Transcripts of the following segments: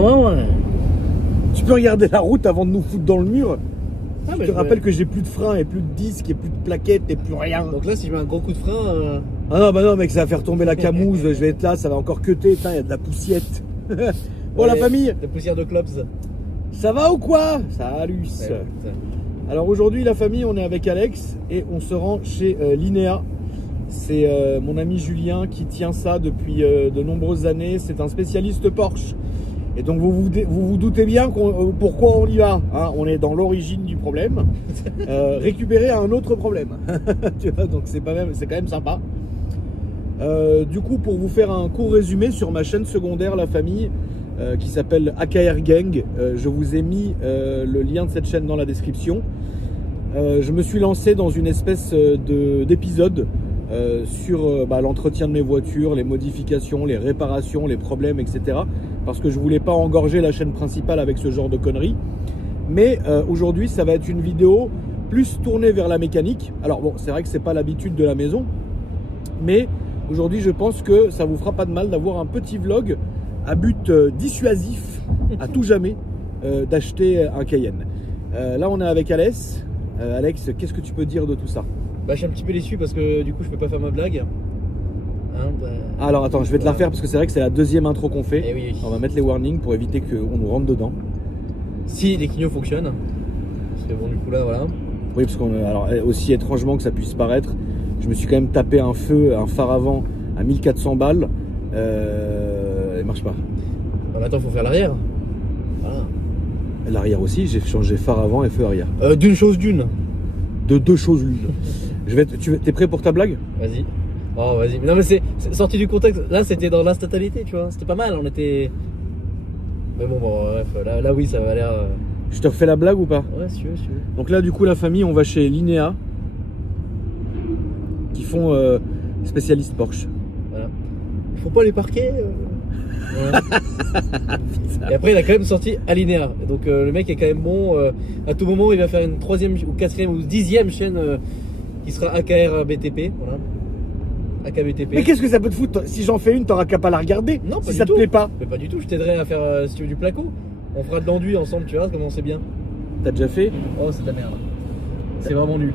ouais. Tu peux regarder la route avant de nous foutre dans le mur. Ah, Je te rappelle que j'ai plus de frein et plus de disque et plus de plaquettes et plus rien. Donc là, si je mets un gros coup de frein... Ah non, bah non, mec, ça va faire tomber la camouse. Je vais être là, ça va encore queuter. Il y a de la poussiette. Bon, la famille. La poussière de clops. Ça va ou quoi? Salut. Alors aujourd'hui, la famille, on est avec Alex et on se rend chez Linea. C'est mon ami Julien qui tient ça depuis de nombreuses années. C'est un spécialiste Porsche. Et donc vous vous doutez bien pourquoi on y va, hein. On est dans l'origine du problème, récupérer un autre problème. Tu vois, donc c'est quand même sympa. Du coup, pour vous faire un court résumé sur ma chaîne secondaire, la famille, qui s'appelle AKR Gang, je vous ai mis le lien de cette chaîne dans la description. Je me suis lancé dans une espèce d'épisode sur l'entretien de mes voitures, les modifications, les réparations, les problèmes, etc. Parce que je voulais pas engorger la chaîne principale avec ce genre de conneries. Mais aujourd'hui, ça va être une vidéo plus tournée vers la mécanique. Alors bon, c'est vrai que c'est pas l'habitude de la maison, mais aujourd'hui, je pense que ça vous fera pas de mal d'avoir un petit vlog à but dissuasif, à tout jamais, d'acheter un Cayenne. Là, on est avec Alex. Alex, qu'est-ce que tu peux dire de tout ça? Bah, je suis un petit peu déçu parce que du coup, je peux pas faire ma blague. Alors attends, je vais te la faire parce que c'est vrai que c'est la deuxième intro qu'on fait. Eh oui. On va mettre les warnings pour éviter qu'on nous rentre dedans. Si les clignots fonctionnent. Parce que bon, du coup là, voilà. Oui, parce alors aussi étrangement que ça puisse paraître, je me suis quand même tapé un phare avant à 1400 balles. Il marche pas. Bah, maintenant, il faut faire l'arrière. Voilà. L'arrière aussi, j'ai changé phare avant et feu arrière. D'une chose d'une. De deux choses l'une. T'es prêt pour ta blague? Vas-y. Oh, vas-y. Non, mais c'est sorti du contexte. Là, c'était dans l'instantanéité, tu vois. C'était pas mal. On était. Mais bon, bref. Là, oui, ça va l'air. Je te refais la blague ou pas? Ouais, si tu veux. Donc là, du coup, la famille, on va chez Linea, qui font spécialiste Porsche. Voilà. Il faut pas les parquer. Voilà. Et après, il a quand même sorti Alinea. Donc le mec est quand même bon. À tout moment, il va faire une 3e ou 4e ou 10e chaîne qui sera AKR BTP. Voilà. AKBTP. Mais qu'est-ce que ça peut te foutre? Si j'en fais une, t'auras qu'à pas la regarder. Non, pas si du ça tout. te plaît pas. Mais pas du tout. Je t'aiderai à faire si tu veux du placo. On fera de l'enduit ensemble, tu vois comment c'est bien. T'as déjà fait? Oh, c'est de la merde. C'est vraiment nul.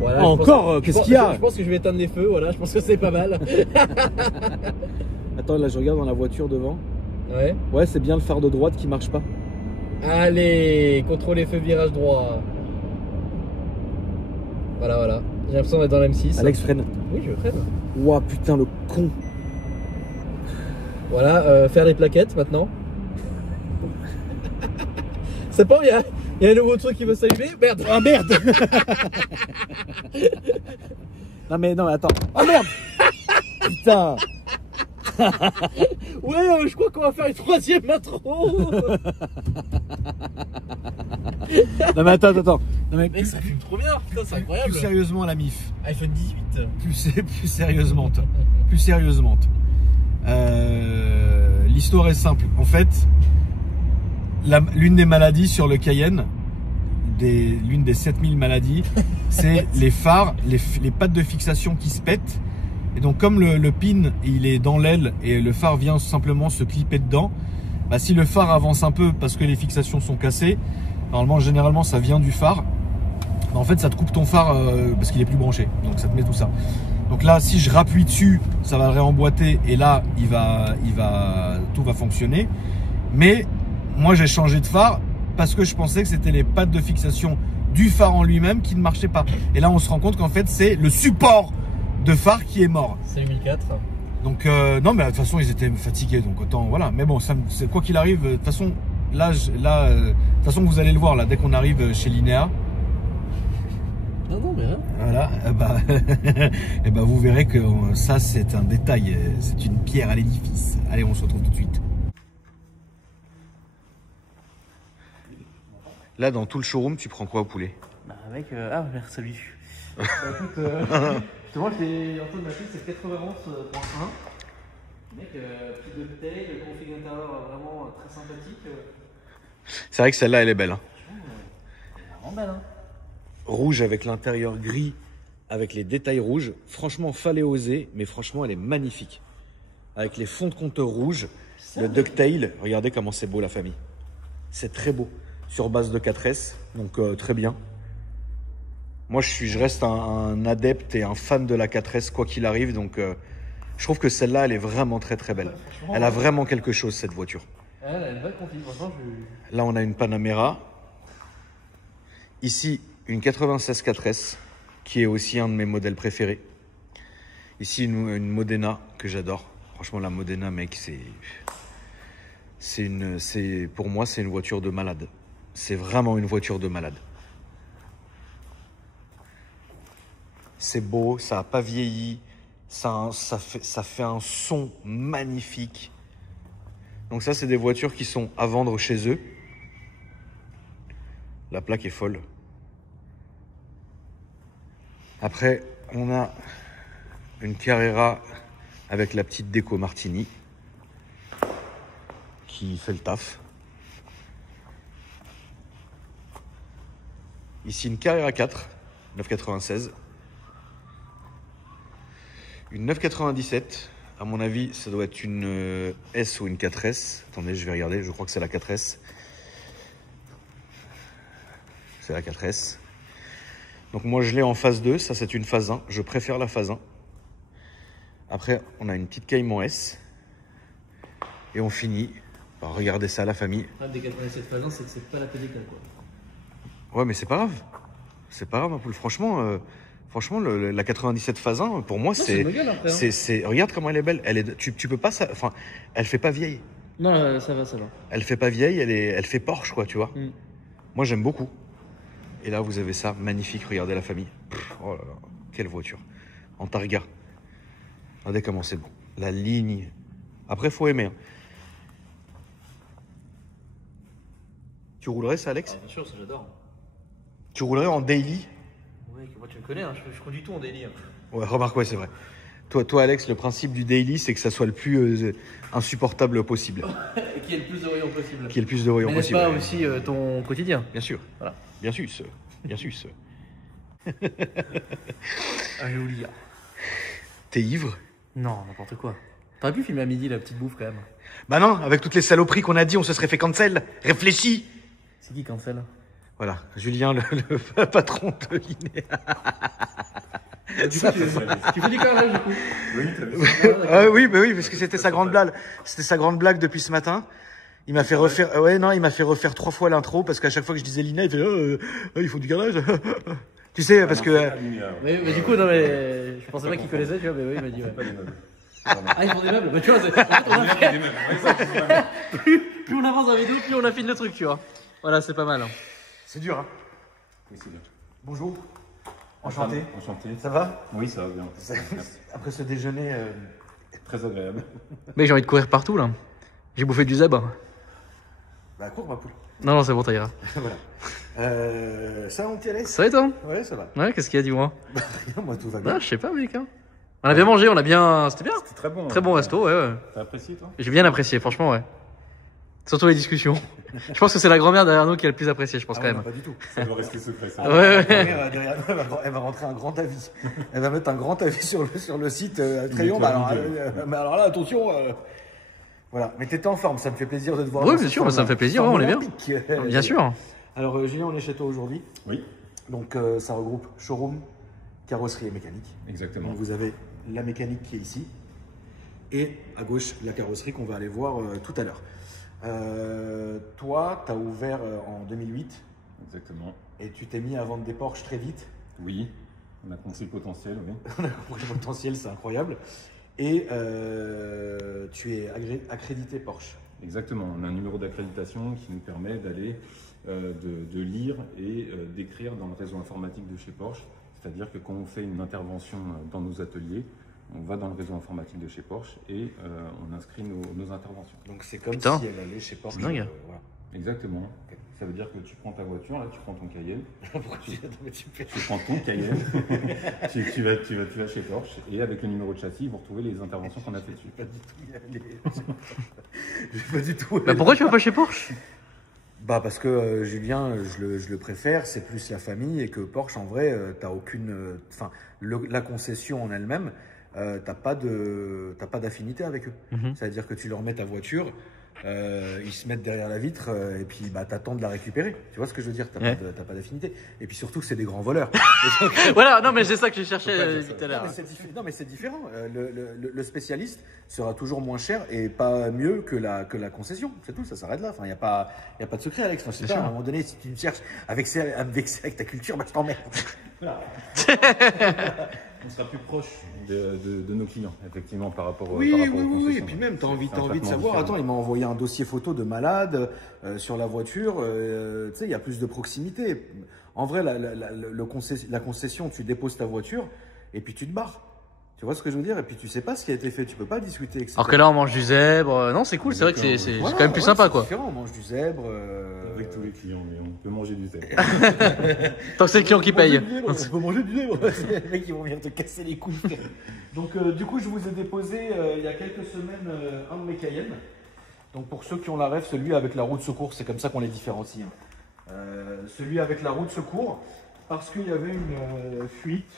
Voilà, encore, qu'est-ce qu'il y a? Je pense que je vais éteindre les feux. Voilà, je pense que c'est pas mal. Attends, là, je regarde dans la voiture devant. Ouais. Ouais, c'est bien le phare de droite qui marche pas. Allez, contrôle les feux, virage droit. Voilà. J'ai l'impression d'être dans la M6. Alex, freine. Oui, je freine. Ouah, putain, le con. Voilà, faire les plaquettes maintenant. C'est pas, il y a un nouveau truc qui veut s'allumer. Merde. Ah merde. non, attends. Oh merde. Putain. Ouais, je crois qu'on va faire une 3e intro. Non mais attends. Non, mais mec, ça fume trop bien. Putain, c'est incroyable. Plus sérieusement, la MIF. iPhone 18. Plus sérieusement. Plus sérieusement. L'histoire est simple. En fait, l'une des maladies sur le Cayenne, l'une des 7000 maladies, c'est les phares, les pattes de fixation qui se pètent. Et donc comme le pin il est dans l'aile et le phare vient simplement se clipper dedans, bah, si le phare avance un peu parce que les fixations sont cassées, normalement généralement ça vient du phare, bah, en fait ça te coupe ton phare parce qu'il est plus branché, donc ça te met tout ça. Donc là si je rappuie dessus, ça va le réemboîter et là tout va fonctionner. Mais moi j'ai changé de phare parce que je pensais que c'était les pattes de fixation du phare en lui-même qui ne marchaient pas. Et là on se rend compte qu'en fait c'est le support de phare qui est mort. C'est 2004. Donc non mais de toute façon ils étaient fatigués donc autant voilà. Mais bon c'est quoi qu'il arrive de toute façon de toute façon vous allez le voir là dès qu'on arrive chez Linea. Non mais hein. Voilà et bah vous verrez que ça c'est un détail, c'est une pierre à l'édifice. Allez on se retrouve tout de suite. Là dans tout le showroom tu prends quoi au poulet? Bah mec, ah merde salut. Bah, écoute, justement, j'étais en train de m'acheter cette 91.1. Mec, petite de bouteille, le config intérieur vraiment très sympathique. C'est vrai que celle-là elle est belle. Hein. Elle est vraiment belle. Hein. Rouge avec l'intérieur gris, avec les détails rouges. Franchement, fallait oser, mais franchement, elle est magnifique. Avec les fonds de compteur rouges Le Ducktail, regardez comment c'est beau la famille. C'est très beau. Sur base de 4S, donc très bien. Moi je reste un adepte et un fan de la 4S quoi qu'il arrive, donc je trouve que celle-là elle est vraiment très très belle. Elle a vraiment quelque chose cette voiture. Elle a une vraie config, franchement. Là on a une Panamera. Ici une 96 4S qui est aussi un de mes modèles préférés. Ici une Modena que j'adore. Franchement la Modena mec pour moi c'est une voiture de malade. C'est vraiment une voiture de malade. C'est beau, ça n'a pas vieilli, ça fait un son magnifique. Donc ça, c'est des voitures qui sont à vendre chez eux. La plaque est folle. Après, on a une Carrera avec la petite déco Martini qui fait le taf. Ici, une Carrera 4, 996. Une 997, à mon avis, ça doit être une S ou une 4S. Attendez, je vais regarder, je crois que c'est la 4S. C'est la 4S. Donc moi, je l'ai en phase 2, ça c'est une phase 1. Je préfère la phase 1. Après, on a une petite Cayman S. Et on finit par regarder ça à la famille. Le problème des 87 phase 1, c'est que c'est pas la PDK, quoi. Ouais, mais c'est pas grave. C'est pas grave, ma poule. Franchement... Franchement, la 97 phase 1, pour moi, c'est. Regarde comment elle est belle. Tu peux pas. Enfin, elle fait pas vieille. Non, ça va. Elle fait pas vieille, elle fait Porsche, quoi, tu vois. Mm. Moi, j'aime beaucoup. Et là, vous avez ça, magnifique. Regardez la famille. Oh là là, quelle voiture. En Targa. Regardez comment c'est beau. La ligne. Après, faut aimer. Hein. Tu roulerais ça, Alex? Bien sûr, ça j'adore. Tu roulerais en daily? Ouais, moi tu me connais, hein, je conduis tout en daily. Hein. Ouais, remarque, ouais, c'est vrai. Toi, Alex, le principe du daily, c'est que ça soit le plus insupportable possible. Et qu'il y ait le plus de voyants possible. Qu'il y ait le plus de voyants Mais possible. n'est-ce pas aussi ton quotidien? Bien sûr. Voilà. Bien sûr. Ah, j'ai oublié. T'es ivre? Non, n'importe quoi. T'aurais pu filmer à midi la petite bouffe quand même. Bah non, avec toutes les saloperies qu'on a dit, on se serait fait cancel. Réfléchis. C'est qui cancel? Voilà, Julien, le patron de l'INEA. Du coup, tu fais du carrelage du coup? Oui, bah oui, parce que c'était sa grande blague. C'était sa grande blague depuis ce matin. Il m'a fait refaire, il m'a fait refaire 3 fois l'intro parce qu'à chaque fois que je disais l'INEA, il fait, il faut du carrelage. Tu sais, parce que. Mais du coup, non, mais je pensais pas qu'il connaissait, tu vois, mais oui, il m'a dit, ouais. Ah, ils font des meubles? Bah, tu vois, en fait, on a fait. Plus on avance dans la vidéo, plus on affine le truc, tu vois. Voilà, c'est pas mal. Hein. C'est dur, hein? Oui, c'est bien. Bonjour. Enchanté. Enchanté. Ça va? Oui, ça va bien. Après ce déjeuner. Très agréable. Mais j'ai envie de courir partout là. J'ai bouffé du zèbre. Bah, cours, ma poule. Non, c'est bon, ça ira. Voilà. Ça va, mon petit Alex? Ça va et toi? Ouais, ça va. Ouais, qu'est-ce qu'il y a, dis-moi? Bah, rien, moi, tout va bien. Ah, je sais pas, mec. Hein. On a bien mangé, on a bien. C'était bien. C'était très bon. Très bon resto, ouais. T'as apprécié, toi? J'ai bien apprécié, franchement, ouais. Surtout les discussions. Je pense que c'est la grand-mère derrière nous qui a le plus apprécié, je pense, quand même. Non, pas du tout. Ça doit rester secret, ça. Ouais. Derrière nous, elle va rentrer un grand avis. Elle va mettre un grand avis sur le site Trayon. Bah, mais alors là, attention. Voilà. Mais t'étais en forme, ça me fait plaisir de te voir. Oui, bien sûr, ça me fait plaisir, on est bien. Bien sûr. Alors, Julien, on est chez toi aujourd'hui. Oui. Donc, ça regroupe showroom, carrosserie et mécanique. Exactement. Donc, vous avez la mécanique qui est ici. Et à gauche, la carrosserie qu'on va aller voir tout à l'heure. Toi, tu as ouvert en 2008. Exactement. Et tu t'es mis à vendre des Porsche très vite. Oui. On a compris le potentiel, oui. On a compris le potentiel, c'est incroyable. Et tu es accrédité Porsche. Exactement. On a un numéro d'accréditation qui nous permet d'aller de lire et d'écrire dans le réseau informatique de chez Porsche. C'est-à-dire que quand on fait une intervention dans nos ateliers, on va dans le réseau informatique de chez Porsche et on inscrit nos interventions. Donc c'est comme Putain. si elle allait chez Porsche. Dingue. Voilà. Exactement. Ça veut dire que tu prends ta voiture, là tu prends ton Cayenne. Pourquoi tu Tu prends ton Cayenne, tu vas chez Porsche et avec le numéro de châssis, vous retrouvez les interventions qu'on a fait dessus. Pas du tout y aller. Je vais pas du tout. Bah pourquoi tu vas pas chez Porsche? Bah parce que Julien, je le préfère, c'est plus la famille et que Porsche en vrai, t'as aucune, enfin la concession en elle-même, t'as pas d'affinité avec eux. C'est-à-dire que tu leur mets ta voiture, ils se mettent derrière la vitre et puis bah, t'attends de la récupérer. Tu vois ce que je veux dire? T'as pas d'affinité. Et puis surtout, c'est des grands voleurs. Voilà, non mais c'est ça que je cherchais tout à l'heure. Non mais c'est différent. Le spécialiste sera toujours moins cher et pas mieux que la concession. C'est tout, ça s'arrête là. Enfin, il n'y a pas de secret, Alex. Enfin, je sais pas, à un moment donné, si tu me cherches à me vexer avec ta culture, bah, je t'emmerde. Voilà. On sera plus proche de nos clients, effectivement, par rapport aux Oui. concessions. Et puis même, t'as envie de savoir. Différent. Attends, il m'a envoyé un dossier photo de malade sur la voiture. Tu sais, il y a plus de proximité. En vrai, la concession, tu déposes ta voiture et puis tu te barres. Tu vois ce que je veux dire? Et puis tu sais pas ce qui a été fait, tu peux pas discuter, etc. Alors que là, on mange du zèbre. Non, c'est cool, c'est vrai que c'est quand même plus sympa, quoi. C'est différent, on mange du zèbre. Avec tous les clients, mais on peut manger du zèbre. Tant que c'est le client qui paye. On peut manger du zèbre. Les mecs, ils vont venir te casser les couilles. Donc, du coup, je vous ai déposé il y a quelques semaines un de mes Cayenne. Donc, pour ceux qui ont la rêve, celui avec la roue de secours, c'est comme ça qu'on les différencie. Celui avec la roue de secours, parce qu'il y avait une fuite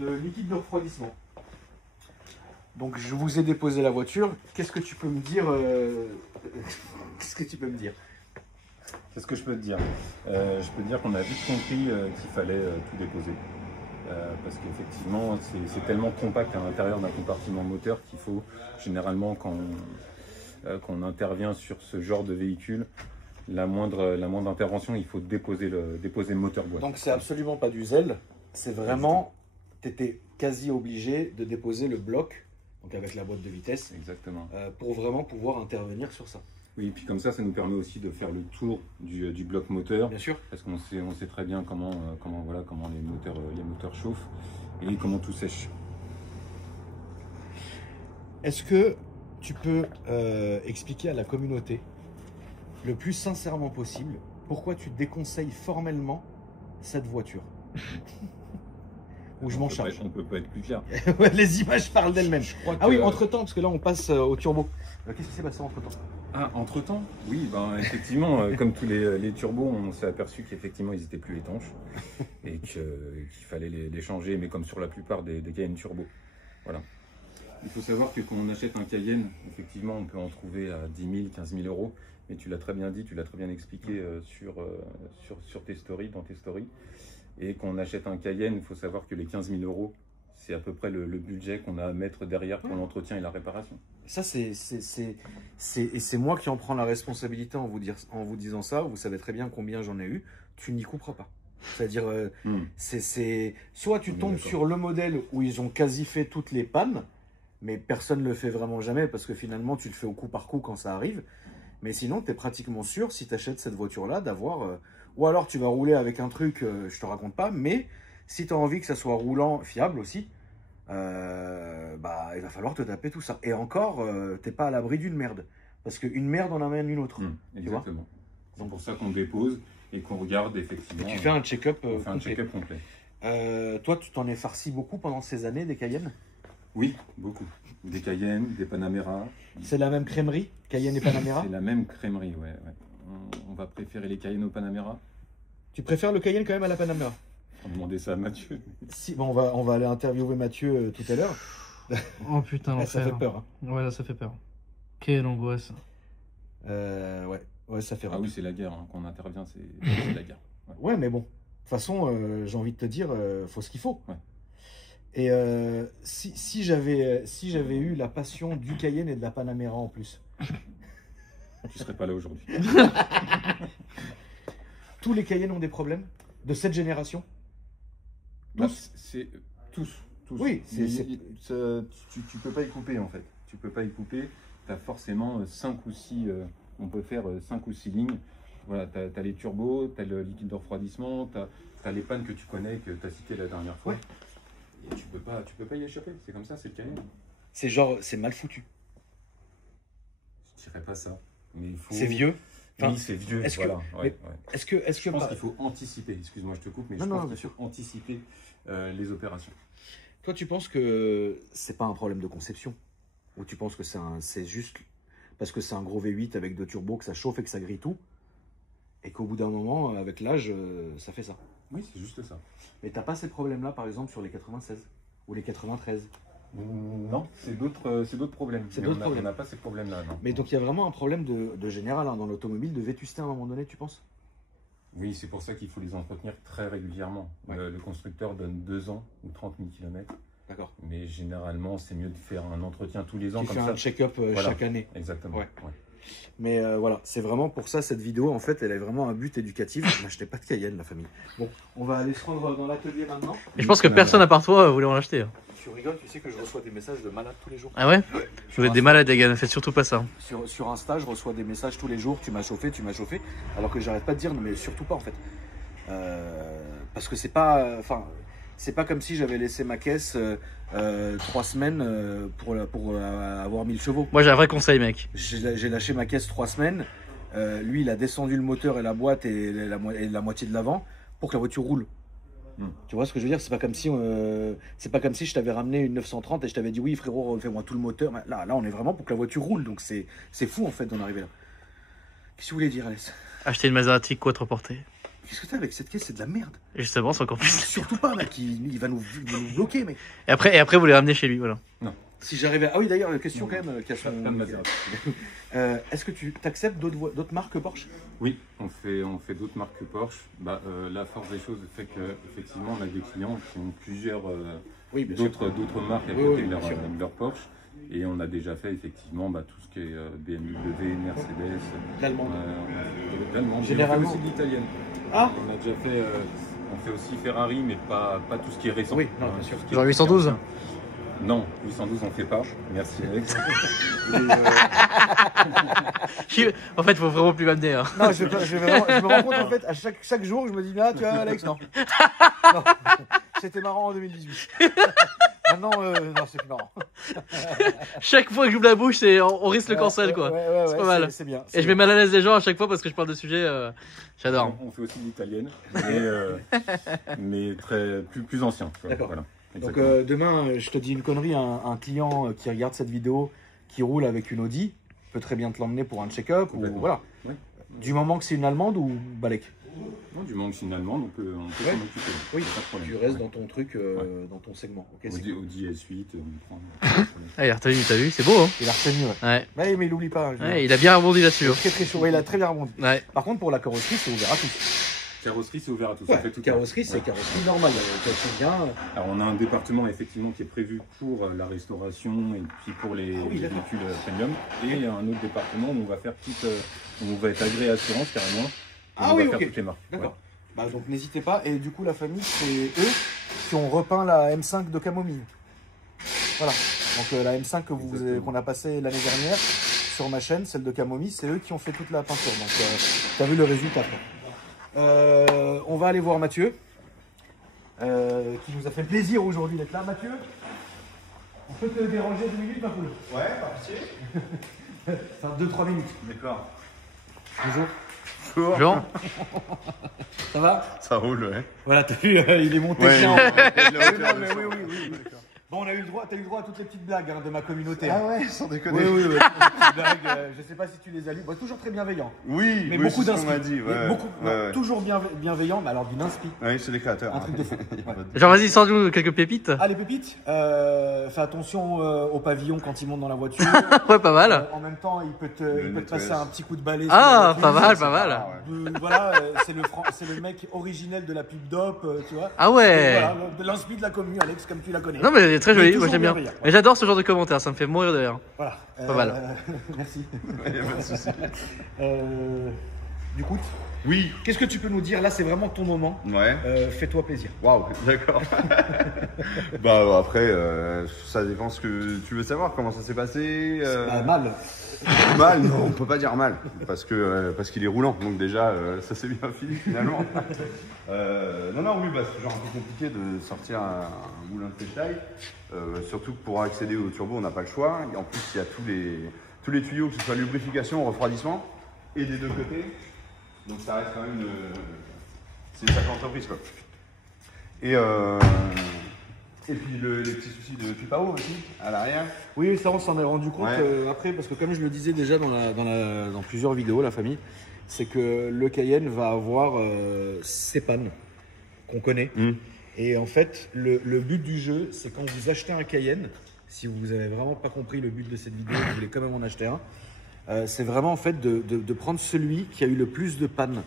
de liquide de refroidissement. Donc je vous ai déposé la voiture. Qu'est-ce que tu peux me dire Qu'est-ce que tu peux me dire? Qu'est-ce que je peux te dire? Je peux te dire qu'on a vite compris qu'il fallait tout déposer. Parce qu'effectivement, c'est tellement compact à l'intérieur d'un compartiment moteur qu'il faut généralement, quand on intervient sur ce genre de véhicule, la moindre intervention, il faut déposer le moteur boîte. Donc c'est absolument pas du zèle, c'est vraiment, tu étais quasi obligé de déposer le bloc. Donc avec la boîte de vitesse, exactement, pour vraiment pouvoir intervenir sur ça. Oui, et puis comme ça nous permet aussi de faire le tour du bloc moteur. Bien sûr. Parce qu'on sait très bien comment les moteurs chauffent et comment tout sèche. Est-ce que tu peux expliquer à la communauté, le plus sincèrement possible, pourquoi tu déconseilles formellement cette voiture? Où je m'en charge. On peut pas être plus clair. Les images parlent d'elles-mêmes. Ah oui, entre-temps, parce que là on passe au turbo. Qu'est-ce qui s'est passé entre-temps? Ah, entre-temps? Oui, ben, effectivement, comme tous les turbos, on s'est aperçu qu'effectivement ils étaient plus étanches et qu'il fallait les changer, mais comme sur la plupart des Cayenne turbo. Voilà. Il faut savoir que quand on achète un Cayenne, effectivement, on peut en trouver à 10 000, 15 000 euros. Mais tu l'as très bien dit, tu l'as très bien expliqué sur tes stories, dans tes stories. Et quand on achète un Cayenne, il faut savoir que les 15 000 euros, c'est à peu près le budget qu'on a à mettre derrière pour l'entretien et la réparation. Ça, c'est moi qui en prends la responsabilité en vous disant ça. Vous savez très bien combien j'en ai eu. Tu n'y couperas pas. C'est-à-dire, soit tu tombes sur le modèle où ils ont quasi fait toutes les pannes, mais personne ne le fait vraiment jamais parce que finalement, tu le fais au coup par coup quand ça arrive. Mais sinon, tu es pratiquement sûr, si tu achètes cette voiture-là, d'avoir... ou alors, tu vas rouler avec un truc, je te raconte pas, mais si tu as envie que ça soit roulant, fiable aussi, bah, il va falloir te taper tout ça. Et encore, t'es pas à l'abri d'une merde. Parce qu'une merde en amène une autre. Exactement. C'est pour ça qu'on dépose et qu'on regarde effectivement. Et tu fais un check-up complet. Toi, tu t'en es farci beaucoup pendant ces années, des Cayenne? Oui, beaucoup. Des Cayenne, des Panamera. C'est la même crèmerie, Cayenne et Panamera? C'est la même crèmerie, ouais. On va préférer les Cayenne au Panamera. Tu préfères le Cayenne quand même à la Panamera? On va demander ça à Mathieu. Si, bon, on va aller interviewer Mathieu tout à l'heure. Oh putain, ça fait peur. Hein. Ouais, là, ça fait peur. Quelle angoisse. Ouais, ça fait peur. Ah oui, c'est la guerre. Hein. Quand on intervient, c'est la guerre. Ouais, mais bon. De toute façon, j'ai envie de te dire, faut ce qu'il faut. Ouais. Et si j'avais eu la passion du Cayenne et de la Panamera en plus. Tu serais pas là aujourd'hui. Tous les Cayennes ont des problèmes de cette génération? Tous. Tous. Oui, tu peux pas y couper en fait. Tu peux pas y couper. Tu as forcément 5 ou 6, on peut faire 5 ou 6 lignes. Voilà, tu as les turbos, tu as le liquide de refroidissement, tu as les pannes que tu connais, que tu as cité la dernière fois. Ouais. Et tu peux pas y échapper. C'est comme ça, c'est le Cayenne. C'est genre, c'est mal foutu. Je dirais pas ça. Mais il faut... C'est vieux. Enfin, oui, c'est vieux. Voilà. Est-ce que je pense qu'il faut anticiper. Excuse-moi, je te coupe, mais je pense qu'il faut anticiper les opérations. Toi, tu penses que c'est pas un problème de conception? Ou tu penses que c'est juste parce que c'est un gros V8 avec 2 turbos, que ça chauffe et que ça grille tout, et qu'au bout d'un moment, avec l'âge, ça fait ça? Oui, c'est juste ça. Mais t'as pas ces problèmes-là, par exemple, sur les 96 ou les 93? Non, c'est d'autres problèmes. C'est Mais d'autres on problèmes. n'a pas ces problèmes-là, non. Mais donc il y a vraiment un problème de général dans l'automobile, de vétusté à un moment donné, tu penses? Oui, c'est pour ça qu'il faut les entretenir très régulièrement. Ouais. Le constructeur donne 2 ans ou 30 000 km. D'accord. Mais généralement, c'est mieux de faire un entretien tous les ans. Tu comme fais ça. un check-up Voilà. chaque année. Exactement. Ouais. Ouais. Mais voilà, c'est vraiment pour ça, cette vidéo, en fait, elle a vraiment un but éducatif. N'achetez pas de Cayenne, la famille. Bon, on va aller se rendre dans l'atelier maintenant. Et je pense que personne à part toi voulait en acheter. Tu rigoles, tu sais que je reçois des messages de malades tous les jours. Ah ouais? Vous êtes des malades, les gars, ne faites surtout pas ça. Sur Insta, je reçois des messages tous les jours, tu m'as chauffé, alors que j'arrête pas de dire, mais surtout pas en fait. Parce que c'est pas, c'est pas comme si j'avais laissé ma caisse 3 semaines pour avoir 1000 chevaux. Moi j'ai un vrai conseil, mec. J'ai lâché ma caisse 3 semaines, lui il a descendu le moteur et la boîte et la moitié de l'avant pour que la voiture roule. Tu vois ce que je veux dire? C'est pas comme si je t'avais ramené une 930 et je t'avais dit oui frérot refais-moi tout le moteur. Là on est vraiment pour que la voiture roule, donc c'est fou en fait d'en arriver là. Qu'est-ce que tu voulais dire, Alès? Acheter une Maserati quadriportée. Qu'est-ce que t'as avec cette caisse? C'est de la merde. Et justement, c'est encore plus. Surtout pas mec, il va nous bloquer mec. Et après vous les ramenez chez lui, voilà. Non. Si j'arrivais ah oui d'ailleurs question quand même qui a son... Pas de Maserati. Est-ce que tu acceptes d'autres marques Porsche? Oui, on fait d'autres marques que Porsche. La force des choses fait qu'effectivement, on a des clients qui ont plusieurs Oui, bien sûr. d'autres marques à Oui, côté oui, de bien sûr. leur Porsche. Et on a déjà fait effectivement tout ce qui est BMW, Mercedes, L'allemande. l'allemande. Généralement. On fait aussi de l'italienne. Ah On a déjà fait, on fait aussi Ferrari, mais pas tout ce qui est récent. Oui, non, bien sûr. Tout ce qui est Genre 812? ancien. Non, 812 on fait pas. Merci Alex. En fait, faut vraiment plus m'amener. Hein. Non, je me rends compte en fait, à chaque jour, je me dis, ah, tu vois, Alex, non. Non. C'était marrant en 2018. Maintenant, non, c'est plus marrant. Chaque fois que j'ouvre la bouche, on risque le cancel, quoi. C'est pas mal. C'est bien. Et je mets mal à l'aise les gens à chaque fois parce que je parle de sujets. J'adore. On fait aussi de l'italienne, mais plus ancien. tu vois, D'accord. Voilà. Donc Exactement. demain, je te dis une connerie, un client qui regarde cette vidéo, qui roule avec une Audi, peut très bien te l'emmener pour un check-up ou Complètement. voilà. Ouais. Du moment que c'est une allemande ou Balek. Non, du moment que c'est une allemande, on peut Ouais. s'en occuper. Oui, Pas de problème. tu restes Ouais. dans ton truc, dans ton segment. Ok, c'est cool. Audi S8, on prend. Allez, t'as vu, c'est beau, hein. Il a retenu, ouais. Ouais. Ouais, mais il oublie pas. Ouais, il a bien rebondi là-dessus. hein. Très très chaud. Ouais, il a très bien rebondi. Ouais. Par contre, pour la carrosserie, c'est ouvert à tous. Carrosserie, c'est ouvert à tous. Ouais, on fait tout. carrosserie, c'est Ouais. carrosserie normale. Tu bien. Alors, on a un département effectivement qui est prévu pour la restauration et puis pour les oui, d'accord. véhicules premium. Et il y a un autre département où on va faire où on va être agréé assurance carrément. Et Ah on oui, va faire ok. toutes les marques. D'accord. Bah, donc n'hésitez pas. Et du coup, la famille, c'est eux qui ont repeint la M5 de Camomille. Voilà. Donc la M5 qu'on a passée l'année dernière sur ma chaîne, celle de Camomille, c'est eux qui ont fait toute la peinture. Donc tu as vu le résultat. Quoi. On va aller voir Mathieu, qui nous a fait plaisir aujourd'hui d'être là. Mathieu, on peut te déranger 2 minutes, ma poule? Ouais, par pitié. Enfin 2-3 minutes. D'accord. Bonjour. Jean, Ça va? Ça roule, ouais. Voilà, t'as vu, il est monté Ouais, bien. il est Oui, non, mais oui. Bon, t'as eu le droit à toutes les petites blagues de ma communauté. Ah ouais, sans déconner. Oui, toutes les petites blagues, je sais pas si tu les as lues. Bon, toujours très bienveillant. Oui, Mais oui, beaucoup c'est ce qu'on d'inspi. m'a dit. Ouais, ouais. Toujours bienveillant, mais alors d'une inspi. Oui, c'est des créateurs. Un truc de fou. Ouais. genre vas-y, sors-nous quelques pépites. Ah, les pépites, fais attention au pavillon quand il monte dans la voiture. Ouais, pas mal. En même temps, il peut te nettoyage. passer un petit coup de balai. Ah, sur la pas voiture. mal, pas mal. Voilà, c'est le mec originel de la pub d'Op, tu vois. Ah ouais. Et voilà, de l'inspi de la commune, Alex, comme tu la connais. Non, mais elle est très Mais jolie, toujours moi j'aime bien. bienveillant. Mais j'adore ce genre de commentaires, ça me fait mourir de rire. Voilà. Pas mal. Merci. Il n'y a pas de souci. Du coup, Oui. qu'est-ce que tu peux nous dire? Là, c'est vraiment ton moment. Ouais. Fais-toi plaisir. Waouh, d'accord. Bah après, ça dépend ce que tu veux savoir. Comment ça s'est passé Mal. Mal, non, on peut pas dire mal, parce qu'il est roulant. Donc déjà, ça s'est bien fini finalement. Non, oui, bah, c'est toujours un peu compliqué de sortir un moulin de taille. Surtout que pour accéder au turbo, on n'a pas le choix. Et en plus, il y a tous les tuyaux, que ce soit lubrification, refroidissement, et des deux côtés. Donc ça reste quand même c'est une sacrée entreprise, quoi. Et puis les petits soucis de pipe à eau aussi, à l'arrière. Oui, ça, on s'en est rendu compte Ouais. après, parce que comme je le disais déjà dans plusieurs vidéos, la famille, c'est que le Cayenne va avoir ses pannes qu'on connaît. Et en fait, le but du jeu, c'est quand vous achetez un Cayenne, si vous avez vraiment pas compris le but de cette vidéo, vous voulez quand même en acheter un, c'est vraiment en fait de prendre celui qui a eu le plus de pannes.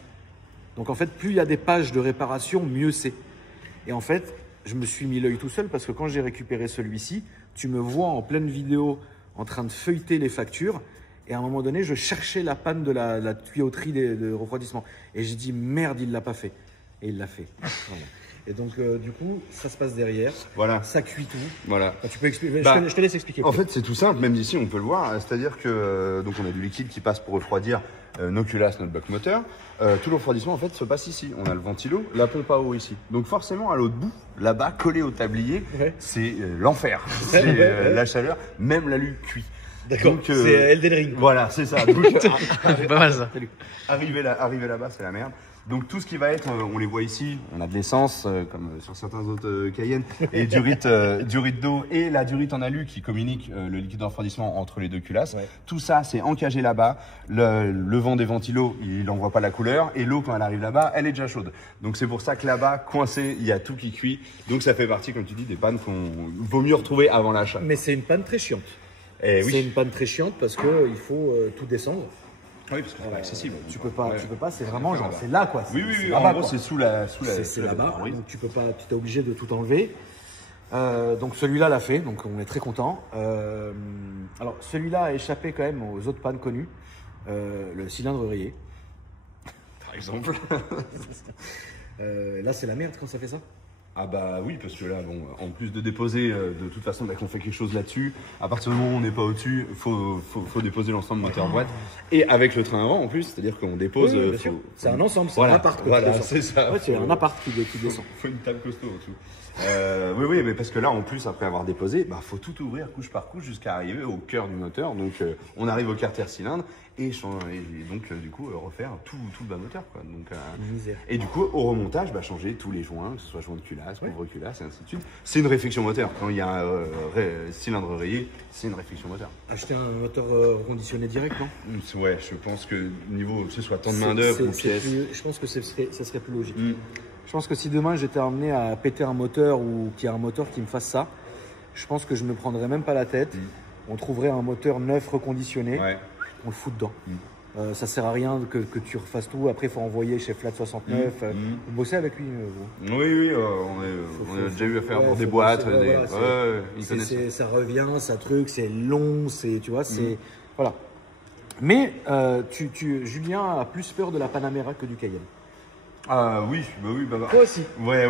Donc en fait, plus il y a des pages de réparation, mieux c'est. Et en fait, je me suis mis l'œil tout seul parce que quand j'ai récupéré celui-ci, tu me vois en pleine vidéo en train de feuilleter les factures. Et à un moment donné, je cherchais la panne de la tuyauterie de refroidissement. Et j'ai dit, merde, il ne l'a pas fait. Et il l'a fait. Voilà. Et donc, du coup, ça se passe derrière. Voilà. Ça cuit tout. Voilà. Tu peux expliquer. Je te laisse expliquer. En fait, c'est tout simple. Même ici, on peut le voir. C'est-à-dire que donc on a du liquide qui passe pour refroidir nos culasses, notre bloc moteur. Tout le refroidissement, en fait, se passe ici. On a le ventilo, la pompe à eau ici. Donc forcément, à l'autre bout, là-bas, collé au tablier, c'est l'enfer. C'est la chaleur. Même l'alu cuit. D'accord, c'est Elden Ring. Voilà, c'est ça. Donc, Pas mal ça. arriver là-bas, c'est la merde. Donc tout ce qui va être, on les voit ici, on a de l'essence, comme sur certains autres Cayenne, et durite d'eau et la durite en alu qui communique le liquide de refroidissement entre les deux culasses. Ouais. Tout ça, c'est encagé là-bas. Le vent des ventilos, il n'envoie pas la couleur, et l'eau, quand elle arrive là-bas, elle est déjà chaude. Donc c'est pour ça que là-bas, coincé, il y a tout qui cuit. Donc ça fait partie, comme tu dis, des pannes qu'on vaut mieux retrouver avant l'achat. Mais c'est une panne très chiante. Oui. C'est une panne très chiante parce qu'il faut tout descendre. Oui, parce que c'est pas accessible. Tu peux pas, c'est vraiment genre, c'est là quoi. Oui, en gros, c'est sous la. C'est là-bas, donc tu peux pas, tu es obligé de tout enlever. Donc celui-là l'a fait, donc on est très content. Alors celui-là a échappé quand même aux autres pannes connues, le cylindre rayé. Par exemple. Là c'est la merde quand ça fait ça. Ah bah oui, parce que là, bon, en plus de déposer, de toute façon, dès qu'on fait quelque chose là-dessus, à partir du moment où on n'est pas au-dessus, faut déposer l'ensemble moteur-boîte. Et avec le train avant, en plus, c'est-à-dire qu'on dépose... Oui, c'est un ensemble, c'est un appart. Voilà, c'est ça. Ouais, c'est un appart qui descend. Faut une table costaud en dessous. Oui, mais parce que là, en plus, après avoir déposé, bah, faut tout ouvrir couche par couche jusqu'à arriver au cœur du moteur. Donc, on arrive au carter cylindre et donc, du coup, refaire tout le bas moteur, quoi. Donc, et du coup, au remontage, bah, changer tous les joints, que ce soit joint de culasse, couvre culasse, et ainsi de suite. C'est une réflexion moteur. Quand il y a un cylindre rayé, c'est une réflexion moteur. Acheter un moteur reconditionné direct, non? Ouais, je pense que niveau, que ce soit temps de main d'œuvre ou pièces. Je pense que ça serait plus logique. Je pense que si demain j'étais amené à péter un moteur ou qu'il y a un moteur qui me fasse ça, je pense que je ne me prendrais même pas la tête. On trouverait un moteur neuf reconditionné, on le fout dedans. Ça sert à rien que tu refasses tout. Après, il faut envoyer chez Flat 69. Vous bossez avec lui Oui, on a déjà eu affaire pour des boîtes. Ça revient, ça truc, c'est long, tu vois, c'est... Voilà. Mais Julien a plus peur de la Panamera que du Cayenne. Ah oui, bah. Toi aussi. Ouais.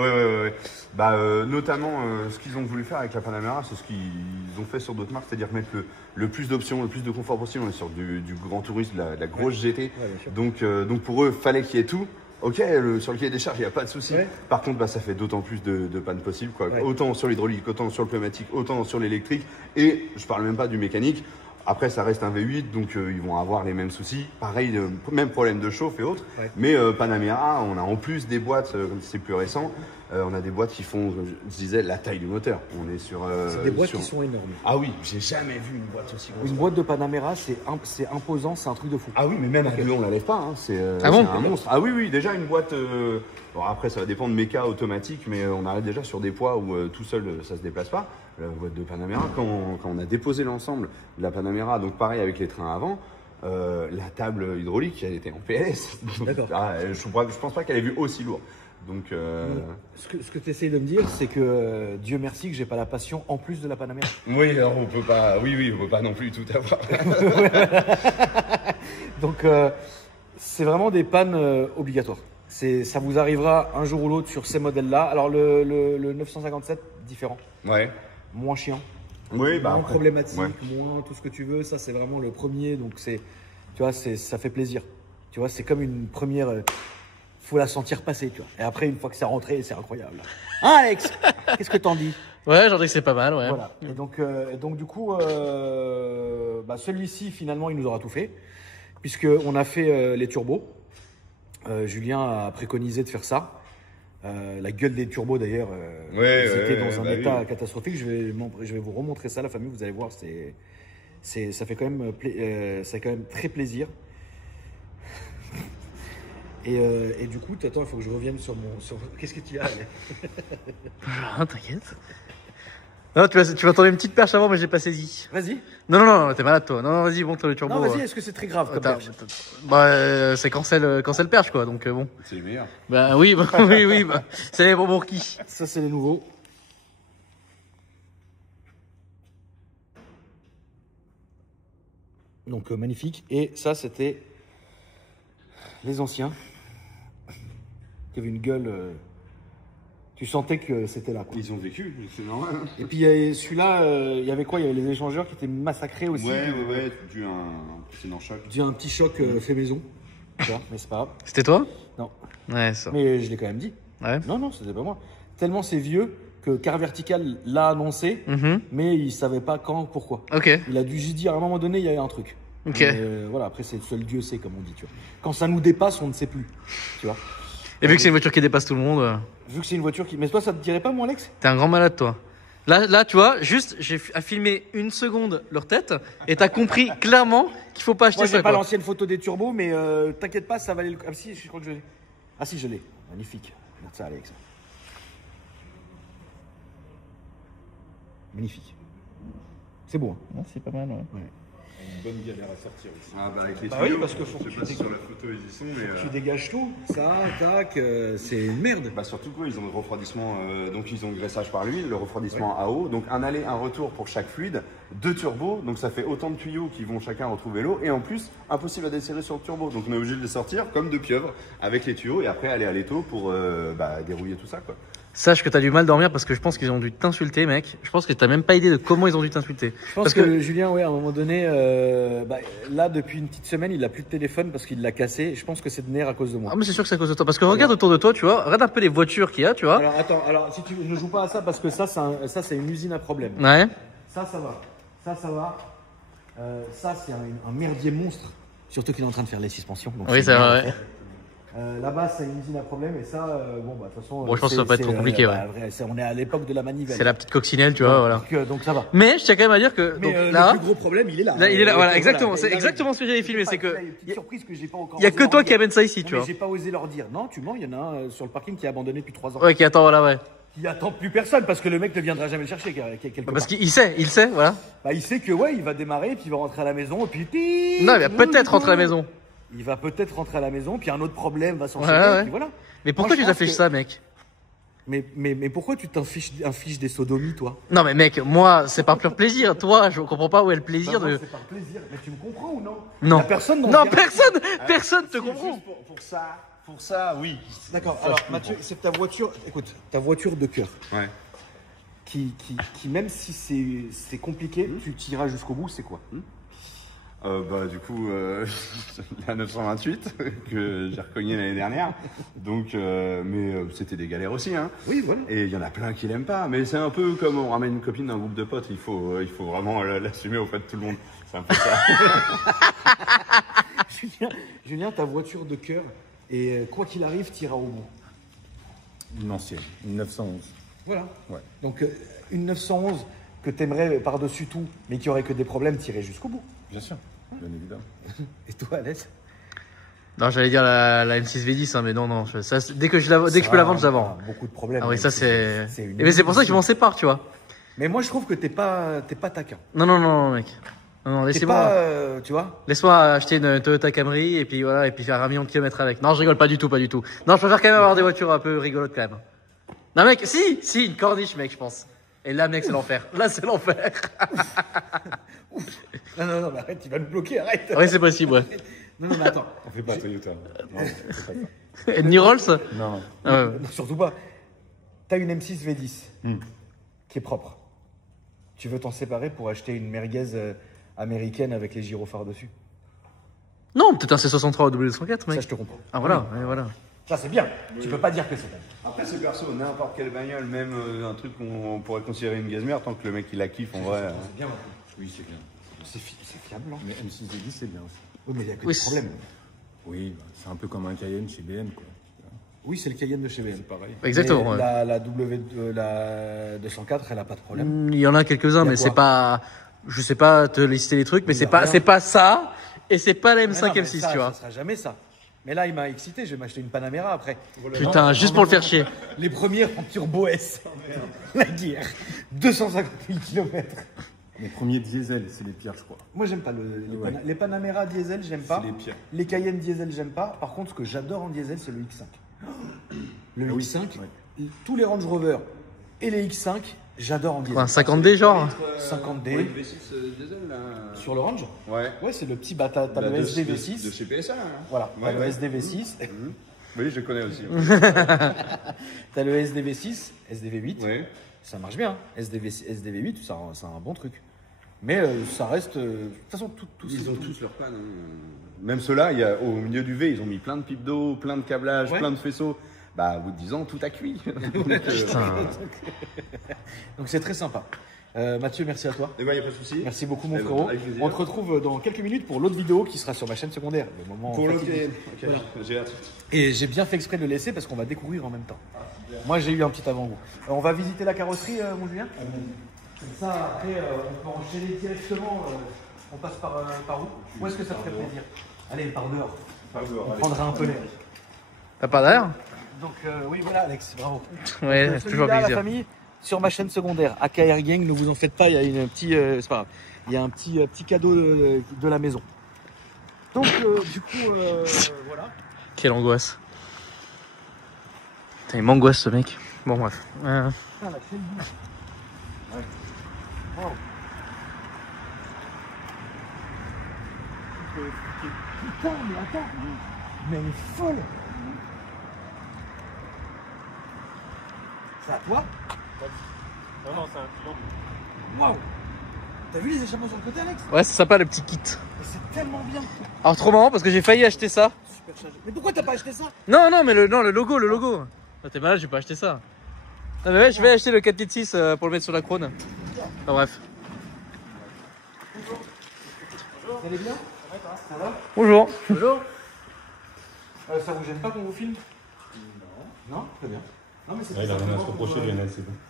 Bah notamment ce qu'ils ont voulu faire avec la Panamera, c'est ce qu'ils ont fait sur d'autres marques, c'est-à-dire mettre le plus d'options, le plus de confort possible. On est sur du grand tourisme, de la grosse GT. Donc pour eux, fallait qu'il y ait tout. Ok, sur le cahier des charges, il n'y a pas de souci. Par contre, bah, ça fait d'autant plus de pannes possibles, quoi. Autant sur l'hydraulique, autant sur le pneumatique, autant sur l'électrique. Et je parle même pas du mécanique. Après, ça reste un V8, donc ils vont avoir les mêmes soucis. Pareil, même problème de chauffe et autres. Mais Panamera, on a en plus des boîtes, comme c'est plus récent, on a des boîtes qui font, je disais, la taille du moteur. On est sur. C'est des boîtes qui sont énormes. Ah oui, j'ai jamais vu une boîte aussi grosse. Une boîte de Panamera, c'est imposant, c'est un truc de fou. Ah oui, mais même à deux, on la lève pas. Hein. C'est un monstre. Ah oui, déjà une boîte. Bon, après, ça va dépendre de méca automatique, mais on arrive déjà sur des poids où tout seul, ça se déplace pas. La boîte de Panamera, quand on a déposé l'ensemble de la Panamera, donc pareil avec les trains avant, la table hydraulique, elle était en PLS. D'accord. Je pense pas qu'elle ait vu aussi lourd. Donc, Ce que tu essayes de me dire, c'est que Dieu merci que j'ai pas la passion en plus de la Panamera. Oui, alors on peut pas. Oui, on peut pas non plus tout avoir. Donc c'est vraiment des pannes obligatoires. Ça vous arrivera un jour ou l'autre sur ces modèles-là. Alors le 957, différent. Ouais. Moins chiant. Oui, moins problématique, moins tout ce que tu veux. Ça, c'est vraiment le premier. Donc, tu vois, ça fait plaisir. Tu vois, c'est comme une première. Faut la sentir passer, tu vois. Et après, une fois que c'est rentré, c'est incroyable. Hein, Alex? Qu'est-ce que t'en dis? Ouais, j'en dis que c'est pas mal, ouais. Voilà. Et donc du coup, celui-ci, finalement, il nous aura tout fait. Puisqu'on a fait les turbos. Julien a préconisé de faire ça. La gueule des turbos d'ailleurs, c'était dans un état catastrophique. Je vais vous remontrer ça, la famille. Vous allez voir, ça fait quand même très plaisir. Et du coup, attends, il faut que je revienne sur qu'est-ce que tu as? Ah, t'inquiète. Non, tu vas tomber une petite perche avant, mais j'ai pas saisi. Vas-y. Non, t'es malade toi. Non, vas-y, montre le turbo. Non, vas-y, est-ce que c'est très grave comme perche? Bah, c'est cancel perche, quoi, donc bon. C'est les meilleurs. Bah oui, oui, bah, c'est les bonbons qui. Ça, c'est les nouveaux. Donc, magnifique. Et ça, c'était les anciens. Qui avaient une gueule... Tu sentais que c'était là, quoi. Ils ont vécu, c'est normal. Et puis celui-là, il y avait quoi? Il y avait les échangeurs qui étaient massacrés aussi. Ouais, dû à un choc. Dû à un petit choc fait maison. Tu vois, mais c'est pas grave. C'était toi? Non. Ouais, ça. Mais je l'ai quand même dit. Ouais. Non, c'était pas moi. Tellement c'est vieux que Car Vertical l'a annoncé, mais il savait pas quand, pourquoi. Ok. Il a dû juste dire à un moment donné, il y a un truc. Ok. Voilà, après, c'est seul Dieu sait, comme on dit, tu vois. Quand ça nous dépasse, on ne sait plus, tu vois. Et vu que c'est une voiture qui dépasse tout le monde, Vu que c'est une voiture qui... Mais toi, ça te dirait pas, moi, Alex? t'es un grand malade, toi. Là, tu vois, juste, j'ai filmé une seconde leur tête et t'as compris clairement qu'il faut pas acheter Moi, ça. j'ai pas Quoi. l'ancienne photo des turbos, mais t'inquiète pas, ça valait le... Ah si, je crois que je l'ai. Ah si, je l'ai. Magnifique. Regarde ça, Alex. Magnifique. C'est beau, hein? C'est pas mal, ouais. Une bonne galère à sortir aussi. Ah bah avec les Bah oui, tuyaux, parce que faut je que sais tu pas si sur la photo ils y sont, mais... Tu dégages tout, ça, tac, c'est une merde. Bah surtout quoi, ils ont le refroidissement, donc ils ont le graissage par l'huile, le refroidissement à eau, donc un aller, un retour pour chaque fluide, 2 turbos, donc ça fait autant de tuyaux qui vont chacun retrouver l'eau, et en plus, impossible à desserrer sur le turbo, donc on est obligé de les sortir comme de pieuvres avec les tuyaux, et après aller à l'étau pour dérouiller tout ça, quoi. Sache que t'as du mal dormir parce que je pense qu'ils ont dû t'insulter, mec. Je pense que t'as même pas idée de comment ils ont dû t'insulter. Je pense que Julien, ouais, à un moment donné, là, depuis une petite semaine, il a plus de téléphone parce qu'il l'a cassé. Je pense que c'est de nerfs à cause de moi. Ah, mais c'est sûr que c'est à cause de toi. Parce que regarde autour de toi, tu vois. Regarde un peu les voitures qu'il y a, tu vois. Alors, attends, si tu ne joues pas à ça parce que ça, c'est une usine à problème. Ouais. Ça va. Ça va. Ça, c'est un merdier monstre. Surtout qu'il est en train de faire les suspensions. Donc Oui, c'est vrai. Ouais. Là-bas, c'est une usine à problème et ça, de toute façon. Bon, je pense que ça va pas être trop compliqué, ouais. On est à l'époque de la manivelle. C'est la petite coccinelle, tu vois, voilà. Donc ça va. Mais je tiens quand même à dire que Mais donc, là, le plus gros problème, il est là. là, il est là, voilà, exactement. Voilà. C'est exactement ce que j'avais filmé, c'est que Il y a une petite surprise que j'ai pas encore. il y a osé que leur toi dire. qui amène ça ici, tu Non, mais vois. j'ai pas osé leur dire. Non, tu mens, il y en a un sur le parking qui est abandonné depuis 3 ans. Ouais, qui attend, voilà, ouais. Il attend plus personne parce que le mec ne viendra jamais le chercher quelque part. Parce qu'il sait, voilà. Bah, il sait que ouais, il va démarrer, puis il va rentrer à la maison, et puis. Non, il va peut-être rentrer à la maison. Il va peut-être rentrer à la maison, puis un autre problème va s'enchaîner, Ouais. et puis voilà. Mais pourquoi Moi, je tu t'affiches pense ça, mec? Mais pourquoi tu t'infiches des sodomies, toi? Non, mais mec, moi, c'est par pur plaisir. Toi, je comprends pas où est le plaisir Bah, non, de. c'est par plaisir. Mais tu me comprends ou non? Non. Y a personne dans Non, le garage. personne te comprend. Pour ça, oui. D'accord. Alors, Mathieu, c'est ta voiture. Écoute, ta voiture de cœur. Ouais. Qui même si c'est compliqué, tu tireras jusqu'au bout, c'est quoi? Du coup, la 928 que j'ai recogné l'année dernière. Donc, c'était des galères aussi, hein. Oui, voilà. Et il y en a plein qui l'aiment pas. Mais c'est un peu comme on ramène une copine d'un groupe de potes. Il faut vraiment l'assumer auprès de tout le monde. C'est un peu ça. Julien, ta voiture de cœur, et quoi qu'il arrive, t'iras au bout. Une ancienne, une 911. Voilà. Ouais. Donc, une 911 que t'aimerais par-dessus tout, mais qui aurait que des problèmes, t'irais jusqu'au bout. Bien sûr, bien évidemment. Et toi, Alès? Non, j'allais dire la M6 V10, hein, mais non, ça, dès que je peux la vendre, je la vends. Beaucoup de problèmes. Ah oui, ça c'est. une Mais c'est pour ça que je m'en usine. sépare, tu vois. Mais moi, je trouve que t'es pas taquin. Non, mec. Non, T'es laissez-moi. pas, tu vois. Laisse-moi acheter une Toyota Camry et puis voilà, et puis faire 1 million de kilomètres avec. Non, je rigole pas du tout. Non, je préfère quand même avoir des voitures un peu rigolotes quand même. Non, mec, si, une corniche, mec, je pense. Et là, mec, c'est l'enfer. Là, c'est l'enfer. Non, mais arrête, tu vas me bloquer, arrête. Oui, c'est possible, ouais. Non, mais attends. On fait pas Toyota. Non, on fait pas ça. Et ni Rolls? Non. Ah ouais. Non, surtout pas. T'as une M6 V10 qui est propre. Tu veux t'en séparer pour acheter une merguez américaine avec les gyrophares dessus. Non, peut-être un C63 ou W204, mec. Ça, je te comprends. Ah, voilà, ouais, voilà. Ça, c'est bien. Tu peux pas dire que c'est bien. Après, c'est perso, n'importe quelle bagnole, même un truc qu'on pourrait considérer une gazmère, tant que le mec il la kiffe en vrai. C'est bien. Oui, c'est bien. C'est fiable, hein. Mais M6 V10, c'est bien aussi. Oui, mais il y a que Oui, des problèmes. Oui, c'est un peu comme un Cayenne chez BM, quoi. Oui, c'est le Cayenne de chez BM. C'est pareil. Exactement, Mais ouais. la 204, elle a pas de problème. Il y en a quelques-uns, Y a mais quoi c'est pas. Je sais pas te lister les trucs, mais Y a c'est pas rien. ça. Et c'est pas la Mais M5 non, mais M6, ça, tu vois. Ça sera jamais ça. Mais là, il m'a excité, je vais m'acheter une Panamera après. Putain, juste pour le faire chier. Les premiers en turbo S. La guerre. 250 000 km. Les premiers diesel, c'est les pires, je crois. Moi, j'aime pas les Panamera diesel, j'aime pas. C'est les pires. Les Cayenne diesel, j'aime pas. Par contre, ce que j'adore en diesel, c'est le X5. Le X5, tous les Range Rover et les X5, j'adore en diesel. Un 50D genre. 50D. Ouais, V6 diesel là. Sur le Range. Ouais. Ouais, c'est le petit bâtard. T'as le SD V6. De chez PSA. Hein. Voilà, Ouais, t'as le SD V6. Oui, je connais aussi. T'as le SDV6, SDV8. Ouais. Ça marche bien. SDV8, c'est un bon truc. Mais ça reste. De toute façon, Ils ont tous leur panne. Même ceux-là, au milieu du V, ils ont mis plein de pipes d'eau, plein de câblages, plein de faisceaux. Bah, au bout de 10 ans, tout a cuit. Donc c'est très sympa. Mathieu, merci à toi. Et bah, y a pas de souci. Merci beaucoup, mon frérot. On te retrouve dans quelques minutes pour l'autre vidéo qui sera sur ma chaîne secondaire. Le moment Pour l'autre, fatidique. ok, j'ai hâte. Et j'ai bien fait exprès de le laisser parce qu'on va découvrir en même temps. Moi, j'ai eu un petit avant-goût. On va visiter la carrosserie, mon Julien. Comme ça, après, on peut enchaîner directement. On passe par où? Où est-ce que ça te ferait plaisir? Allez, par dehors. On prendra un peu l'air. T'as pas d'air? Donc, oui, voilà, Alex, bravo. Ouais, Donc, c'est toujours celui-là, la plaisir. famille, sur ma chaîne secondaire, AKR Gang, ne vous en faites pas, il y a une petite, c'est pas grave. Il y a un petit cadeau de la maison. Donc, du coup, voilà. Quelle angoisse. Putain, il m'angoisse ce mec. Bon, bref. Ah, la chaîne douce. Ouais. Wow. Putain, mais attends, mais elle est folle. C'est à toi? Non, c'est un client. Waouh. T'as vu les échappements sur le côté, Alex? Ouais, c'est sympa le petit kit. Mais c'est tellement bien. Alors, trop marrant parce que j'ai failli acheter ça. Super chargé. Mais pourquoi t'as pas acheté ça? Non, non, mais le logo. Ah, t'es malade, j'ai pas acheté ça. Non, mais ouais, je vais acheter le 4 litres 6 pour le mettre sur la Krone. Enfin, bref. Vous allez bien? Ça va? Bonjour. Bonjour. Ça vous gêne pas qu'on vous filme? Non. Non? Très bien. Non, mais c'était simplement pour,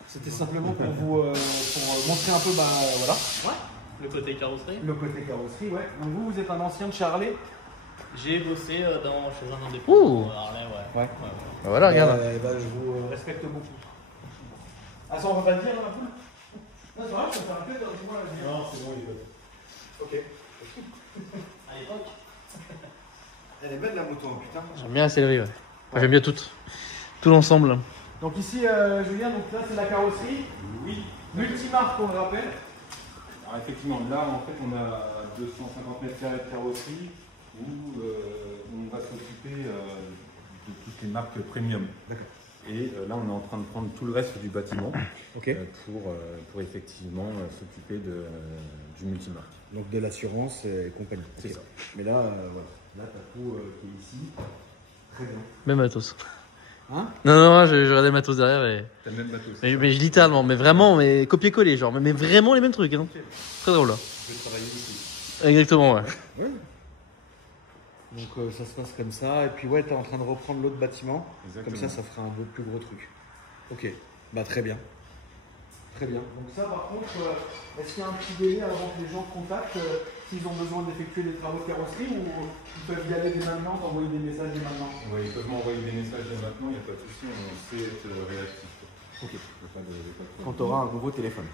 c'était simplement pour vous pour montrer un peu, bah voilà. Ouais. Le côté carrosserie. Le côté carrosserie, ouais. Donc vous êtes un ancien de chez Harley? J'ai bossé chez un indépendant. Ouh. Harley, ouais. Ouais. Bah voilà, regarde. Bah, je vous respecte beaucoup. Ah, ça, on va pas le dire, la poule? Non, c'est vrai, je peux faire un peu, dis-moi. Non, c'est bon, il est Ok. à l'époque. Elle est belle la moto, hein, putain. J'aime bien la céleri, ouais. Enfin, j'aime bien tout l'ensemble. Donc ici, Julien, donc là c'est la carrosserie. Oui. Multimarque, on le rappelle. Alors effectivement, là en fait on a 250 mètres carrés de carrosserie où on va s'occuper de toutes les marques premium. D'accord. Et là on est en train de prendre tout le reste du bâtiment Ok. pour effectivement s'occuper du multimarque. Donc de l'assurance et compagnie. C'est Ok. ça. Mais là, voilà. Là, t'as tout qui est ici. Très bien. Même matos. Hein? Non, je regardais le matos derrière et... T'as le même bateau. Mais littéralement, mais vraiment, mais copier-coller, genre, mais vraiment les mêmes trucs, hein. Très drôle, là. Je vais travailler ici. Exactement, ouais. Ouais. Donc ça se passe comme ça. Et puis ouais, t'es en train de reprendre l'autre bâtiment. Exactement. Comme ça fera un plus gros truc. Ok. Bah très bien. Très bien. Donc ça par contre, est-ce qu'il y a un petit délai avant que les gens contactent s'ils ont besoin d'effectuer des travaux de carrosserie ou ils peuvent y aller dès maintenant, t'envoyer des messages dès maintenant? Ouais, ils peuvent m'envoyer des messages dès maintenant, il n'y a pas de souci, on sait être réactif. Ok. Y a pas de Quand t'auras un nouveau téléphone.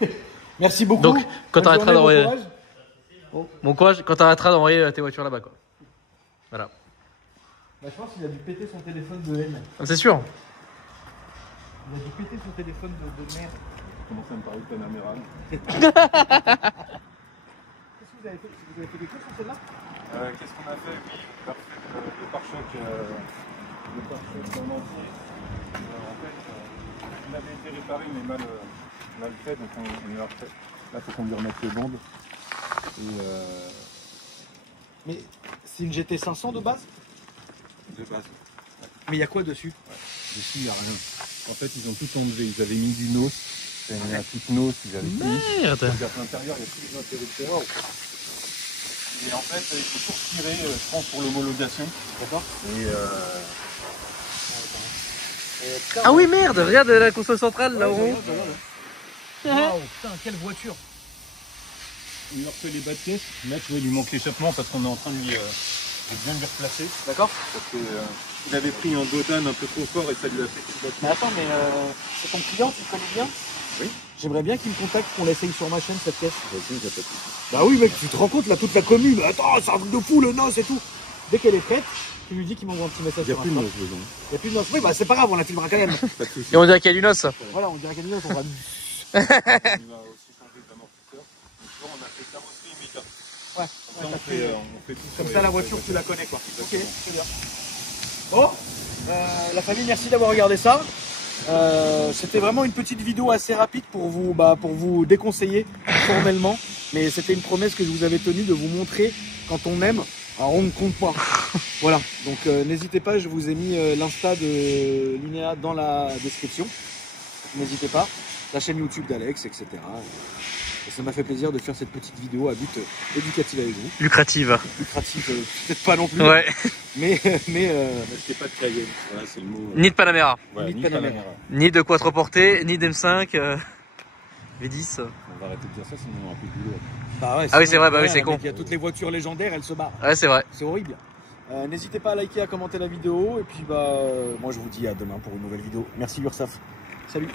Ouais. Merci beaucoup. Donc, quand Bonne t'arrêteras journée, d'envoyer... bon courage. Bon courage quand t'arrêteras d'envoyer tes voitures là-bas, quoi. Voilà. Bah, je pense qu'il a dû péter son téléphone de haine. Ah, c'est sûr. Il a dû péter son téléphone de merde. Commencer à me parler de Panamera. Qu'est-ce que vous avez fait? Vous avez fait des courses sur celle-là? Qu'est-ce qu'on a fait? Oui, on a refait le pare-choc en entier. En fait, il avait été réparé mais mal fait, donc on l'a refait. Là, il faut qu'on lui remette les bandes. Mais c'est une GT500 de base? De base. Mais il y a quoi dessus? Dessus, il n'y a rien. En fait, ils ont tout enlevé. Ils avaient mis du nos. C'était un toute nos, ils avaient tout mis. Merde. Regarde l'intérieur, il y a tous les interrupteurs. Et en fait, il faut tout retirer, je pense, pour l'homologation. D'accord. Et Ah oui, merde, regarde la console centrale là-haut. Waouh, putain, quelle voiture! il leur fait les bas de caisse. Là, tu vois, il lui manque l'échappement parce qu'on est en train de lui vais bien lui replacer. D'accord. Parce que il avait pris un Godan un peu trop fort et ça lui a fait tout battre. Mais attends, mais c'est ton client, tu le connais bien? Oui. J'aimerais bien qu'il me contacte pour l'essayer sur ma chaîne cette pièce. Bah oui, mec, tu te rends compte, là, toute la commune. Attends, c'est un truc de fou, le noce et tout. Dès qu'elle est prête, tu lui dis qu'il m'envoie un petit message. Il n'y a sur plus de Insta. noce dedans. Il n'y a plus de noce. Oui, bah c'est pas grave, on la filmera quand même. Pas de soucis. Et on dirait qu'il y a du noce. Voilà, on dirait qu'elle est noce, on va. Il va aussi changer d'amortisseur. Donc là, on a fait carrosserie Mika. Ouais, Comme ça, on fait tout comme sur ça les- la voiture, tu la connais quoi. Ok, Exactement. c'est bien. Bon, la famille, merci d'avoir regardé ça. C'était vraiment une petite vidéo assez rapide pour vous déconseiller formellement. Mais c'était une promesse que je vous avais tenue de vous montrer quand on aime. Alors on ne compte pas. Voilà, donc n'hésitez pas, je vous ai mis l'insta de Linéa dans la description. N'hésitez pas, la chaîne YouTube d'Alex, etc. Et ça m'a fait plaisir de faire cette petite vidéo à but éducatif avec vous. Lucrative. Lucratif, peut-être pas non plus, Ouais. mais N'achetez pas de Cayenne. Voilà, c'est le mot. Ni de Panamera. Voilà, ni de ni Panamera. Panamera. Ni de quatreporté, ni d'M5. V10. On va arrêter de dire ça, sinon on n'aura plus de boulot. bah ouais, Ah oui, sinon, c'est vrai, bah oui, voilà, c'est con. Il y a toutes les voitures légendaires, elles se barrent. Ouais, c'est vrai. C'est horrible. N'hésitez pas à liker, à commenter la vidéo. Et puis moi je vous dis à demain pour une nouvelle vidéo. Merci Ursaf. Salut.